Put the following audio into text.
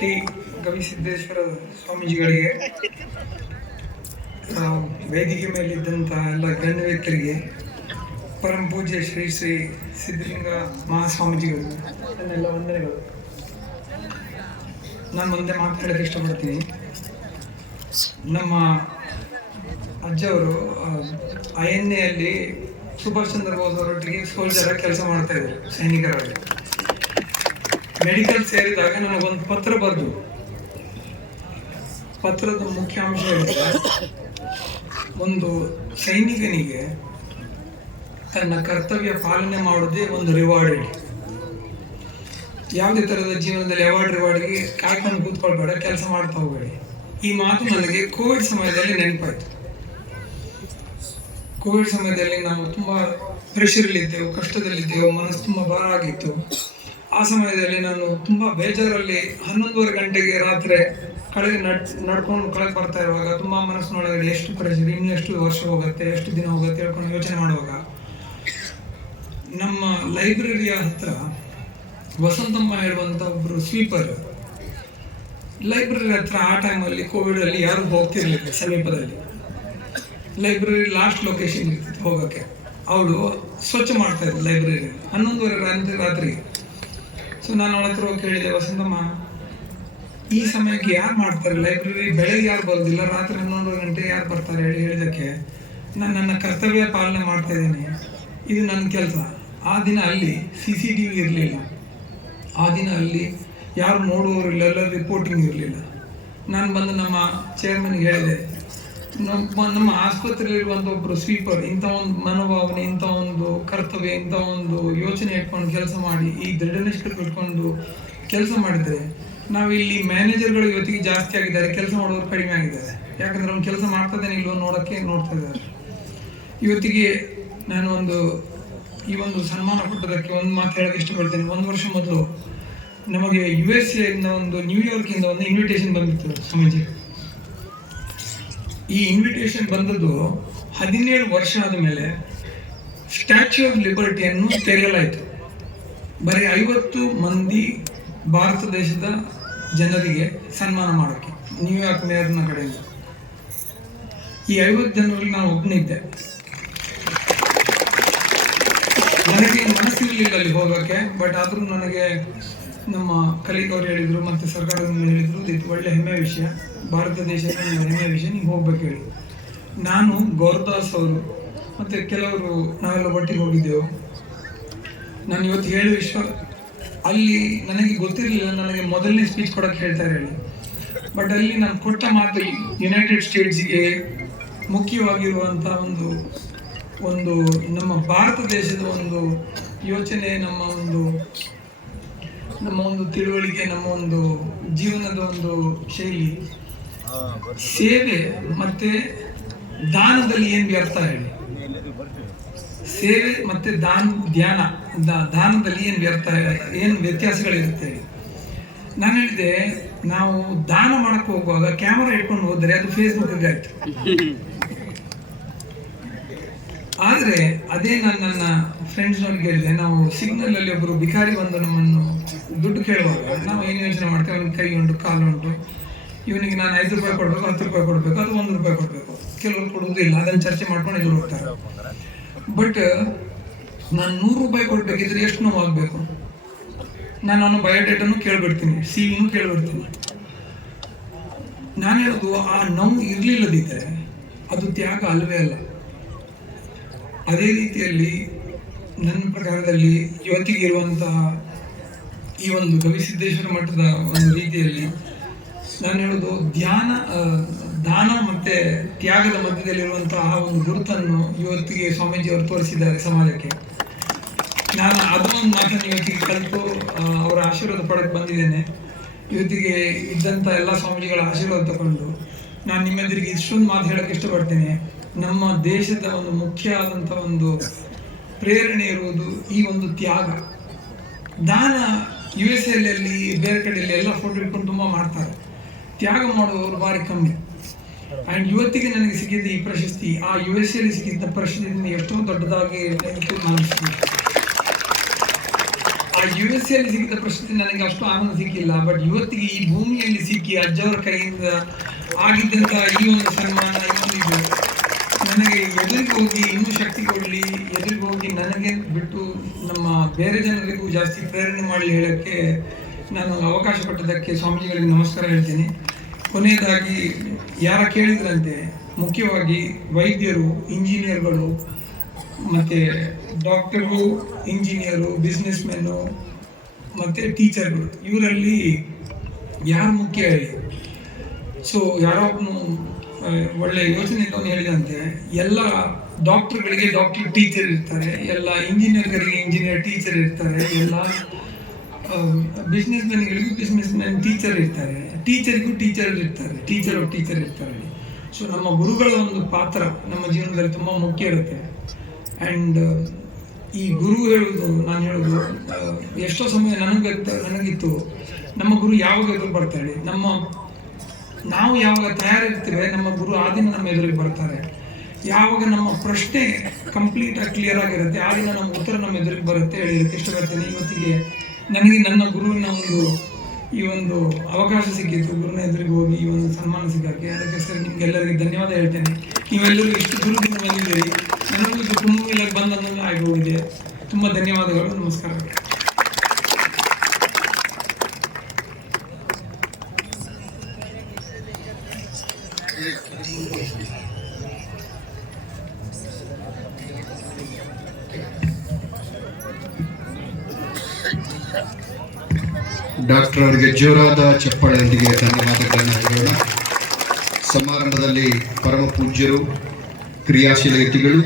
ಶ್ರೀ ಗವಿಸಿದ್ದೇಶ್ವರ ಸ್ವಾಮೀಜಿಗಳಿಗೆ, ವೇದಿಕೆ ಮೇಲಿದ್ದಂಥ ಎಲ್ಲ ಗಣ್ಯರಿಗೆ, ಪರಮ ಪೂಜ್ಯ ಶ್ರೀ ಶ್ರೀ ಸಿದ್ಧಲಿಂಗ ಮಹಾಸ್ವಾಮೀಜಿಗಳು, ನನ್ನೆಲ್ಲ ವಂದನೆಗಳು. ನಾನು ಒಂದೇ ಮಾತಾಡೋಕ್ಕೆ ಇಷ್ಟಪಡ್ತೀನಿ. ನಮ್ಮ ಅಜ್ಜವರು INA ಸುಭಾಷ್ ಚಂದ್ರ ಬೋಸ್ ಅವರೊಟ್ಟಿಗೆ ಸೋಲ್ಜರ್ ಕೆಲಸ ಮಾಡ್ತಾ ಇದ್ರು, ಸೈನಿಕರಾಗಿ. ಮೆಡಿಕಲ್ ಸೇರಿದಾಗ ನನಗೊಂದು ಪತ್ರ ಬರೆದು, ಪತ್ರದ ಮುಖ್ಯಾಂಶ ಹೇಳಿದ್ರೆ, ಒಂದು ಸೈನಿಕನಿಗೆ ತನ್ನ ಕರ್ತವ್ಯ ಪಾಲನೆ ಮಾಡೋದೇ ಒಂದು ರಿವಾರ್ಡ್ ಹೇಳಿ. ಯಾವುದೇ ಥರದ ಜೀವನದಲ್ಲಿ ರಿವಾರ್ಡ್ಗೆ ಕಾಯ್ಕೊಂಡು ಕೂತ್ಕೊಳ್ಬೇಡ, ಕೆಲಸ ಮಾಡ್ತಾ ಹೋಗಬೇಡಿ. ಈ ಮಾತು ನನಗೆ ಕೋವಿಡ್ ಸಮಯದಲ್ಲಿ ನೆನಪಾಯಿತು. ಕೋವಿಡ್ ಸಮಯದಲ್ಲಿ ನಾವು ತುಂಬ ಪ್ರೆಷರಲ್ಲಿದ್ದೆವು, ಕಷ್ಟದಲ್ಲಿದ್ದೆವು, ಮನಸ್ಸು ತುಂಬ ಭಾರ ಆಗಿತ್ತು. ಆ ಸಮಯದಲ್ಲಿ ನಾನು ತುಂಬ ಬೇಜಾರಲ್ಲಿ 11:30 ಗಂಟೆಗೆ ರಾತ್ರಿ ನಡ್ಕೊಂಡು ಕೆಳಗೆ ಬರ್ತಾ ಇರುವಾಗ ತುಂಬ ಮನಸ್ಸಿನೊಳಗಡೆ ಎಷ್ಟು ಪ್ರೆಷರ್, ಇನ್ನು ಎಷ್ಟು ವರ್ಷ ಹೋಗುತ್ತೆ, ಎಷ್ಟು ದಿನ ಹೋಗುತ್ತೆ ಹೇಳ್ಕೊಂಡು ಯೋಚನೆ ಮಾಡುವಾಗ ನಮ್ಮ ಲೈಬ್ರರಿಯ ಹತ್ರ ವಸಂತಮ್ಮ ಹೇಳುವಂಥ ಒಬ್ಬರು ಸ್ವೀಪರ್, ಲೈಬ್ರರಿ ಹತ್ರ ಆ ಟೈಮಲ್ಲಿ ಕೋವಿಡಲ್ಲಿ ಯಾರು ಹೋಗ್ತಿರ್ಲಿಲ್ಲ. ಸಮೀಪದಲ್ಲಿ ಲೈಬ್ರರಿ ಲಾಸ್ಟ್ ಲೊಕೇಶನ್ ಇರ್ತಿತ್ತು ಹೋಗೋಕ್ಕೆ. ಅವಳು ಸ್ವಚ್ಛ ಮಾಡ್ತಾ ಇದ್ದ ಲೈಬ್ರರಿ 11:30 ರಾತ್ರಿ. ಸೊ ನಾನು ಅವಳ ಹತ್ರ ಕೇಳಿದೆ, ವಸಂತಮ್ಮ, ಈ ಸಮಯಕ್ಕೆ ಯಾರು ಮಾಡ್ತಾರೆ ಲೈಬ್ರರಿ? ಬೆಳಗ್ಗೆ ಯಾರು ಬರೋದಿಲ್ಲ, ರಾತ್ರಿ 11 ಗಂಟೆ ಯಾರು ಬರ್ತಾರೆ ಹೇಳಿ? ಹೇಳಿದಕ್ಕೆ, ನಾನು ನನ್ನ ಕರ್ತವ್ಯ ಪಾಲನೆ ಮಾಡ್ತಾ ಇದ್ದೀನಿ, ಇದು ನನ್ನ ಕೆಲಸ. ಆ ದಿನ ಅಲ್ಲಿ CCTV ಇರಲಿಲ್ಲ, ಆ ದಿನ ಅಲ್ಲಿ ಯಾರು ನೋಡುವವರಿಲ್ಲ, ಎಲ್ಲ ರಿಪೋರ್ಟಿಂಗ್ ಇರಲಿಲ್ಲ. ನಾನು ಬಂದು ನಮ್ಮ ಚೇರ್ಮನ್ಗೆ ಹೇಳಿದೆ, ನಮ್ಮ ಆಸ್ಪತ್ರೆಯಲ್ಲಿರುವಂಥ ಒಬ್ಬರು ಸ್ವೀಪರ್ ಇಂಥ ಒಂದು ಮನೋಭಾವನೆ, ಇಂಥ ಒಂದು ಕರ್ತವ್ಯ, ಇಂಥ ಒಂದು ಯೋಚನೆ ಇಟ್ಕೊಂಡು ಕೆಲಸ ಮಾಡಿ, ಈ ದೃಢನಿಷ್ಠೆ ಇಟ್ಕೊಂಡು ಕೆಲಸ ಮಾಡಿದರೆ, ನಾವಿಲ್ಲಿ ಮ್ಯಾನೇಜರ್ಗಳು ಇವತ್ತಿಗೆ ಜಾಸ್ತಿ ಆಗಿದ್ದಾರೆ, ಕೆಲಸ ಮಾಡೋರು ಕಡಿಮೆ ಆಗಿದ್ದಾರೆ. ಯಾಕಂದ್ರೆ ಅವ್ನು ಕೆಲಸ ಮಾಡ್ತದೇನೆ ಇಲ್ವೋ ನೋಡ್ತಾ ಇದ್ದಾರೆ. ಇವತ್ತಿಗೆ ನಾನು ಈ ಒಂದು ಸನ್ಮಾನ ಕೊಟ್ಟದಕ್ಕೆ ಒಂದು ಮಾತು ಹೇಳಕ್ಕೆ ಇಷ್ಟಪಡ್ತೇನೆ. 1 ವರ್ಷ ಮೊದಲು ನಮಗೆ USA ಇಂದ ನ್ಯೂಯಾರ್ಕಿಂದ ಒಂದು ಇನ್ವಿಟೇಷನ್ ಬಂದಿತ್ತು ಸ್ವಾಮೀಜಿ. ಈ ಇನ್ವಿಟೇಷನ್ ಬಂದದ್ದು 17 ವರ್ಷ ಆದಮೇಲೆ ಸ್ಟ್ಯಾಚ್ಯೂ ಆಫ್ ಲಿಬರ್ಟಿಯನ್ನು ತೆರೆಯಲಾಯಿತು. ಬರೀ 50 ಮಂದಿ ಭಾರತ ದೇಶದ ಜನರಿಗೆ ಸನ್ಮಾನ ಮಾಡೋಕ್ಕೆ ನ್ಯೂಯಾರ್ಕ್ ಮೇಯರ್ನ ಕಡೆಯಿಂದ. ಈ 50 ಜನರಲ್ಲಿ ನಾನು ಒಬ್ಬನಿದ್ದೆ. ನನಗೆ ಮನಸ್ಸಿರಲಿಲ್ಲ ಅಲ್ಲಿ ಹೋಗೋಕ್ಕೆ, ಬಟ್ ಆದರೂ ನನಗೆ ನಮ್ಮ ಕಲೀಗ್ ಅವರು ಹೇಳಿದರು, ಮತ್ತು ಸರ್ಕಾರದಿಂದ ಹೇಳಿದರು, ಇದು ಒಳ್ಳೆ ಹೆಮ್ಮೆ ವಿಷಯ, ಭಾರತ ದೇಶದ ಹೆಮ್ಮೆ ವಿಷಯ, ನೀವು ಹೋಗ್ಬೇಕು ಹೇಳಿ. ನಾನು, ಗೌರದಾಸ್ ಅವರು ಮತ್ತು ಕೆಲವರು ನಾವೆಲ್ಲ ಒಟ್ಟಿಗೆ ಹೋಗಿದ್ದೆವು. ನಾನು ಇವತ್ತು ಹೇಳುವ ವಿಷಯ, ಅಲ್ಲಿ ನನಗೆ ಗೊತ್ತಿರಲಿಲ್ಲ ನನಗೆ ಮೊದಲನೇ ಸ್ಪೀಚ್ ಕೊಡೋಕ್ಕೆ ಹೇಳ್ತಾರೆ ಹೇಳಿ. ಬಟ್ ಅಲ್ಲಿ ನಾನು ಕೊಟ್ಟ ಮಾತು ಯುನೈಟೆಡ್ ಸ್ಟೇಟ್ಸ್ಗೆ ಮುಖ್ಯವಾಗಿರುವಂಥ ಒಂದು ನಮ್ಮ ಭಾರತ ದೇಶದ ಒಂದು ಯೋಚನೆ, ನಮ್ಮ ಒಂದು ತಿಳುವಳಿಕೆ, ನಮ್ಮ ಒಂದು ಜೀವನದ ಒಂದು ಶೈಲಿ, ಸೇವೆ ಮತ್ತೆ ದಾನದಲ್ಲಿ ಏನು ವ್ಯರ್ಥ ಹೇಳಿ? ಸೇವೆ ಮತ್ತೆ ದಾನದಲ್ಲಿ ಏನು ವ್ಯರ್ಥ, ಏನು ವ್ಯತ್ಯಾಸಗಳಿರುತ್ತೆ? ನಾನು ಹೇಳಿದೆ, ನಾವು ದಾನ ಮಾಡಕ್ಕೆ ಹೋಗುವಾಗ ಕ್ಯಾಮರಾ ಇಟ್ಕೊಂಡು ಹೋದರೆ ಅದು ಫೇಸ್ಬುಕ್ಗೆ ಆಯ್ತು. ಆದರೆ ಅದೇ ನಾನು ನನ್ನ ಫ್ರೆಂಡ್ಸ್ನವ್ರಿಗೆ ಹೇಳಿದೆ, ನಾವು ಸಿಗ್ನಲ್ ಅಲ್ಲಿ ಒಬ್ಬರು ಭಿಕಾರಿ ಬಂದು ನಮ್ಮನ್ನು ದುಡ್ಡು ಕೇಳುವಾಗ ನಾವು ಏನು ಯೋಚನೆ ಮಾಡ್ತೇವೆ, ಅವನಿಗೆ ಕೈ ಉಂಟು, ಕಾಲು ಉಂಟು, ಇವನಿಗೆ ನಾನು 5 ರೂಪಾಯಿ ಕೊಡಬೇಕು, 10 ರೂಪಾಯಿ ಕೊಡಬೇಕು, ಅದು 1 ರೂಪಾಯಿ ಕೊಡಬೇಕು, ಕೆಲವರು ಕೊಡುವುದಿಲ್ಲ, ಅದನ್ನು ಚರ್ಚೆ ಮಾಡ್ಕೊಂಡು ಎದುರು ಹೋಗ್ತಾರೆ. ಬಟ್ ನಾನು 100 ರೂಪಾಯಿ ಕೊಡಬೇಕಿದ್ರೆ ಎಷ್ಟು ನೋವು ಆಗಬೇಕು? ನಾನು ಅವನ ಬಯೋಡೇಟನ್ನು ಕೇಳಿಬಿಡ್ತೀನಿ, CV ಕೇಳಿಬಿಡ್ತೀನಿ. ನಾನು ಹೇಳೋದು, ಆ ನೋವು ಇರಲಿಲ್ಲದಿದ್ದರೆ ಅದು ತ್ಯಾಗ ಅಲ್ವೇ ಅಲ್ಲ. ಅದೇ ರೀತಿಯಲ್ಲಿ ನನ್ನ ಪ್ರಕಾರದಲ್ಲಿ ಇವತ್ತಿಗೆ ಇರುವಂತಹ ಈ ಒಂದು ಗವಿಸಿದ್ದೇಶ್ವರ ಮಠದ ಒಂದು ರೀತಿಯಲ್ಲಿ ನಾನು ಹೇಳೋದು, ದಾನ ಮತ್ತು ತ್ಯಾಗದ ಮಧ್ಯದಲ್ಲಿರುವಂತಹ ಒಂದು ಗುರುತನ್ನು ಇವತ್ತಿಗೆ ಸ್ವಾಮೀಜಿಯವರು ತೋರಿಸಿದ್ದಾರೆ ಸಮಾಜಕ್ಕೆ. ನಾನು ಅದೊಂದು ಮಾತನ್ನು ಇವತ್ತಿಗೆ ಕಲಿತು ಅವರ ಆಶೀರ್ವಾದ ಪಡೆದು ಬಂದಿದ್ದೇನೆ. ಇವತ್ತಿಗೆ ಇದ್ದಂಥ ಎಲ್ಲ ಸ್ವಾಮೀಜಿಗಳ ಆಶೀರ್ವಾದ ತಗೊಂಡು ನಾನು ನಿಮ್ಮೆದುರಿಗೆ ಇಷ್ಟೊಂದು ಮಾತು ಹೇಳೋಕ್ಕೆ ಇಷ್ಟಪಡ್ತೇನೆ. ನಮ್ಮ ದೇಶದ ಒಂದು ಮುಖ್ಯ ಆದಂಥ ಒಂದು ಪ್ರೇರಣೆ ಇರುವುದು ಈ ಒಂದು ತ್ಯಾಗ. ದಾನ USA ಅಲ್ಲಿ ಬೇರೆ ಕಡೆಯಲ್ಲಿ ಎಲ್ಲ ಫೋಟೋ ಇಟ್ಕೊಂಡು ತುಂಬ ಮಾಡ್ತಾರೆ, ತ್ಯಾಗ ಮಾಡುವವರು ಭಾರಿ ಕಮ್ಮಿ. ಆ್ಯಂಡ್ ಇವತ್ತಿಗೆ ನನಗೆ ಸಿಕ್ಕಿದ್ದ ಈ ಪ್ರಶಸ್ತಿ ಆ USA ಅಲ್ಲಿ ಸಿಕ್ಕಿದ್ದ ಪ್ರಶಸ್ತಿಯಿಂದ ಎಷ್ಟೋ ದೊಡ್ಡದಾಗಿ USA ಅಲ್ಲಿ ಸಿಕ್ಕಿದ ಪ್ರಶಸ್ತಿ ನನಗೆ ಅಷ್ಟು ಆನಂದ ಸಿಕ್ಕಿಲ್ಲ. ಬಟ್ ಇವತ್ತಿಗೆ ಈ ಭೂಮಿಯಲ್ಲಿ ಸಿಕ್ಕಿ ಅಜ್ಜವರ ಕೈಯಿಂದ ಆಗಿದ್ದಂತ ಈ ಒಂದು ಸನ್ಮಾನ, ಈ ಒಂದು ಇದು ನನಗೆ ಎದುರಿಗೆ ಹೋಗಿ ಇನ್ನೂ ಶಕ್ತಿ ಕೊಡಲಿ, ಎದುರಿಗೆ ಹೋಗಿ ನನಗೆ ಬಿಟ್ಟು ನಮ್ಮ ಬೇರೆ ಜನರಿಗೂ ಜಾಸ್ತಿ ಪ್ರೇರಣೆ ಮಾಡಲಿ ಹೇಳೋಕ್ಕೆ ನಾನು ಅವಕಾಶ ಕೊಟ್ಟದಕ್ಕೆ ಸ್ವಾಮೀಜಿಗಳಿಗೆ ನಮಸ್ಕಾರ ಹೇಳ್ತೀನಿ. ಕೊನೆಯದಾಗಿ ಯಾರ ಕೇಳಿದ್ರಂತೆ, ಮುಖ್ಯವಾಗಿ ವೈದ್ಯರು, ಇಂಜಿನಿಯರ್ಗಳು, ಮತ್ತು ಡಾಕ್ಟರು, ಇಂಜಿನಿಯರು, ಬಿಸ್ನೆಸ್ ಮೆನ್ನು ಮತ್ತು ಟೀಚರ್ಗಳು, ಇವರಲ್ಲಿ ಯಾರು ಮುಖ್ಯ ಹೇಳಿ? ಸೊ ಯಾರೊಬ್ಬನು ಒಳ್ಳೆ ಯೋಚನೆ ಹೇಳಿದಂತೆ, ಎಲ್ಲ ಡಾಕ್ಟರ್ಗಳಿಗೆ ಡಾಕ್ಟರ್ ಟೀಚರ್ ಇರ್ತಾರೆ, ಎಲ್ಲ ಇಂಜಿನಿಯರ್ಗಳಿಗೆ ಇಂಜಿನಿಯರ್ ಟೀಚರ್ ಇರ್ತಾರೆ, ಎಲ್ಲ ಬಿಸ್ನೆಸ್ ಮ್ಯಾನ್ಗಳಿಗೂ ಬಿಸ್ನೆಸ್ ಮ್ಯಾನ್ ಟೀಚರ್ ಇರ್ತಾರೆ, ಟೀಚರಿಗೂ ಟೀಚರ್ ಇರ್ತಾರೆ, ಟೀಚರ್ ಆಫ್ ಟೀಚರ್ ಇರ್ತಾರೆ. ಸೊ ನಮ್ಮ ಗುರುಗಳ ಒಂದು ಪಾತ್ರ ನಮ್ಮ ಜೀವನದಲ್ಲಿ ತುಂಬ ಮುಖ್ಯ ಇರುತ್ತೆ. ಆ್ಯಂಡ್ ಈ ಗುರು ಹೇಳುವುದು, ನಾನು ಹೇಳೋದು, ಎಷ್ಟೋ ಸಮಯ ನನಗಿತ್ತು, ನಮ್ಮ ಗುರು ಯಾವಾಗ ಎದುರು ಬರ್ತಾಳೆ, ನಾವು ಯಾವಾಗ ತಯಾರಿರ್ತೇವೆ ನಮ್ಮ ಗುರು ಆ ದಿನ ನಮ್ಮ ಎದುರಿಗೆ ಬರ್ತಾರೆ. ಯಾವಾಗ ನಮ್ಮ ಪ್ರಶ್ನೆ ಕಂಪ್ಲೀಟಾಗಿ ಕ್ಲಿಯರ್ ಆಗಿರುತ್ತೆ ಆ ದಿನ ನಮ್ಮ ಉತ್ತರ ನಮ್ಮ ಎದುರಿಗೆ ಬರುತ್ತೆ ಹೇಳಿಕ್ಕೆ ಇಷ್ಟಪಡ್ತೇನೆ. ಇವತ್ತಿಗೆ ನನಗೆ ನನ್ನ ಗುರುವಿನ ಈ ಒಂದು ಅವಕಾಶ ಸಿಕ್ಕಿತ್ತು, ಗುರುವಿನ ಎದುರಿಗೆ ಹೋಗಿ ಈ ಒಂದು ಸನ್ಮಾನ ಸಿಗೋಕ್ಕೆ. ಅದಕ್ಕೆ ಸರ್ ನಿಮ್ಗೆಲ್ಲರಿಗೆ ಧನ್ಯವಾದ ಹೇಳ್ತೇನೆ. ನೀವೆಲ್ಲರೂ ಇಷ್ಟು ದೂರದಿಂದ ಬಂದಿದ್ದೀರಿ, ನನಗೂ ಇದು ಕುಂಭಮೇಳಕ್ಕೆ ಬಂದಂಗೆ ಆಗಿ ಹೋಗಿದೆ. ತುಂಬ ಧನ್ಯವಾದಗಳು, ನಮಸ್ಕಾರ. ಡಾಕ್ಟರ್ ಅವರಿಗೆ ಜೋರಾದ ಚಪ್ಪಾಳೆಯೊಂದಿಗೆ ಧನ್ಯವಾದಗಳನ್ನು ಹೇಳೋಣ. ಸಮಾರಂಭದಲ್ಲಿ ಪರಮ ಪೂಜ್ಯರು, ಕ್ರಿಯಾಶೀಲ ವ್ಯಕ್ತಿಗಳು,